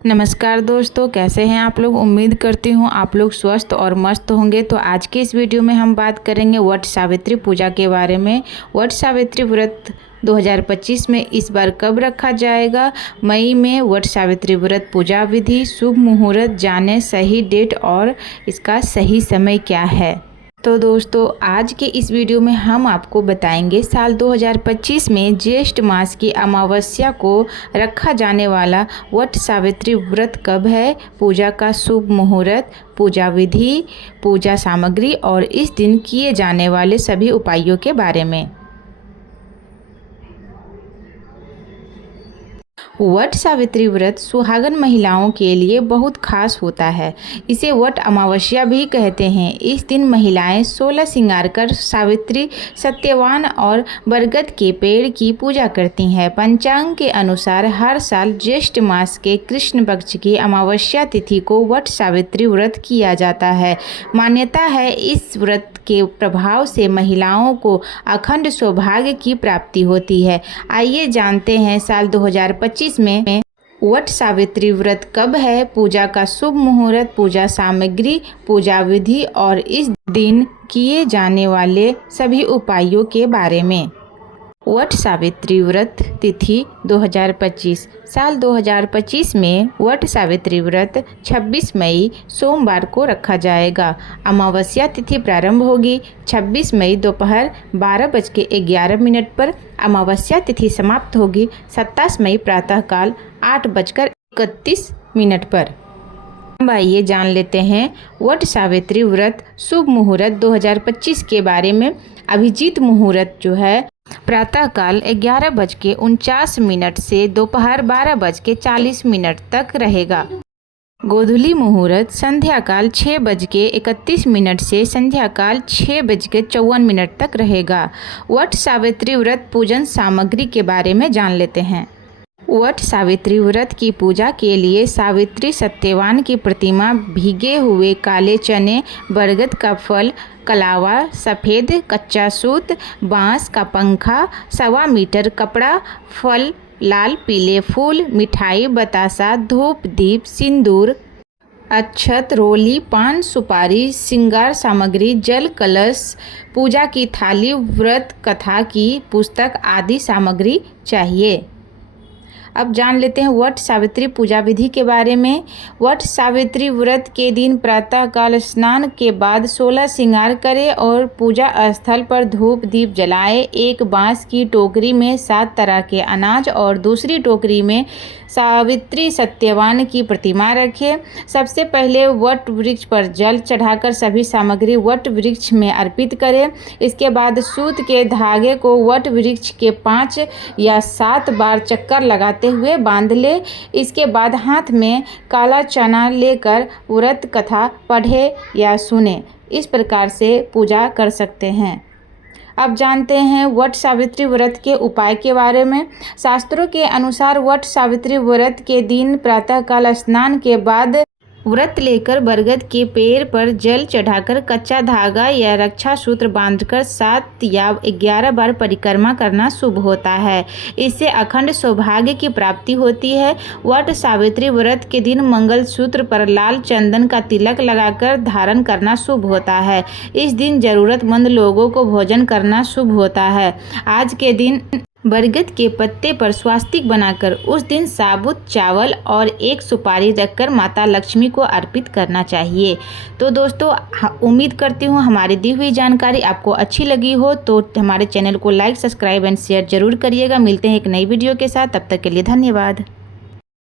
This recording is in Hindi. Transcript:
नमस्कार दोस्तों, कैसे हैं आप लोग। उम्मीद करती हूँ आप लोग स्वस्थ और मस्त होंगे। तो आज के इस वीडियो में हम बात करेंगे वट सावित्री पूजा के बारे में। वट सावित्री व्रत 2025 में इस बार कब रखा जाएगा, मई में वट सावित्री व्रत पूजा विधि, शुभ मुहूर्त, जाने सही डेट और इसका सही समय क्या है। तो दोस्तों आज के इस वीडियो में हम आपको बताएंगे साल 2025 में ज्येष्ठ मास की अमावस्या को रखा जाने वाला वट सावित्री व्रत कब है, पूजा का शुभ मुहूर्त, पूजा विधि, पूजा सामग्री और इस दिन किए जाने वाले सभी उपायों के बारे में। वट सावित्री व्रत सुहागन महिलाओं के लिए बहुत खास होता है। इसे वट अमावस्या भी कहते हैं। इस दिन महिलाएं 16 श्रृंगार कर सावित्री, सत्यवान और बरगद के पेड़ की पूजा करती हैं। पंचांग के अनुसार हर साल ज्येष्ठ मास के कृष्ण पक्ष की अमावस्या तिथि को वट सावित्री व्रत किया जाता है। मान्यता है इस व्रत के प्रभाव से महिलाओं को अखंड सौभाग्य की प्राप्ति होती है। आइए जानते हैं साल 2025 में वट सावित्री व्रत कब है, पूजा का शुभ मुहूर्त, पूजा सामग्री, पूजा विधि और इस दिन किए जाने वाले सभी उपायों के बारे में। वट सावित्री व्रत तिथि 2025। साल 2025 में वट सावित्री व्रत 26 मई सोमवार को रखा जाएगा। अमावस्या तिथि प्रारंभ होगी 26 मई दोपहर 12:11 पर। अमावस्या तिथि समाप्त होगी 27 मई प्रातःकाल 8:31 पर। अब आइए जान लेते हैं वट सावित्री व्रत शुभ मुहूर्त 2025 के बारे में। अभिजीत मुहूर्त जो है प्रातःकाल 11:49 से दोपहर 12:40 तक रहेगा। गोधूली मुहूर्त संध्याकाल 6:31 से संध्याकाल 6:54 तक रहेगा। वट सावित्री व्रत पूजन सामग्री के बारे में जान लेते हैं। वट सावित्री व्रत की पूजा के लिए सावित्री सत्यवान की प्रतिमा, भीगे हुए काले चने, बरगद का फल, कलावा, सफ़ेद कच्चा सूत, बांस का पंखा, 1.25 मीटर कपड़ा, फल, लाल पीले फूल, मिठाई, बतासा, धूप, दीप, सिंदूर, अक्षत, रोली, पान सुपारी, श्रृंगार सामग्री, जल कलश, पूजा की थाली, व्रत कथा की पुस्तक आदि सामग्री चाहिए। अब जान लेते हैं वट सावित्री पूजा विधि के बारे में। वट सावित्री व्रत के दिन प्रातःकाल स्नान के बाद 16 श्रृंगार करें और पूजा स्थल पर धूप दीप जलाएं। एक बांस की टोकरी में 7 तरह के अनाज और दूसरी टोकरी में सावित्री सत्यवान की प्रतिमा रखें। सबसे पहले वट वृक्ष पर जल चढ़ाकर सभी सामग्री वट वृक्ष में अर्पित करें। इसके बाद सूत के धागे को वट वृक्ष के 5 या 7 बार चक्कर लगाते हुए बांध ले। इसके बाद हाथ में काला चना लेकर व्रत कथा पढ़े या सुने। इस प्रकार से पूजा कर सकते हैं। अब जानते हैं वट सावित्री व्रत के उपाय के बारे में। शास्त्रों के अनुसार वट सावित्री व्रत के दिन प्रातःकाल स्नान के बाद व्रत लेकर बरगद के पेड़ पर जल चढ़ाकर कच्चा धागा या रक्षा सूत्र बांधकर 7 या 11 बार परिक्रमा करना शुभ होता है। इससे अखंड सौभाग्य की प्राप्ति होती है। वट सावित्री व्रत के दिन मंगल सूत्र पर लाल चंदन का तिलक लगाकर धारण करना शुभ होता है। इस दिन जरूरतमंद लोगों को भोजन करना शुभ होता है। आज के दिन बरगद के पत्ते पर स्वास्तिक बनाकर उस दिन साबुत चावल और एक सुपारी रखकर माता लक्ष्मी को अर्पित करना चाहिए। तो दोस्तों उम्मीद करती हूँ हमारी दी हुई जानकारी आपको अच्छी लगी हो, तो हमारे चैनल को लाइक, सब्सक्राइब एंड शेयर जरूर करिएगा। मिलते हैं एक नई वीडियो के साथ, तब तक के लिए धन्यवाद।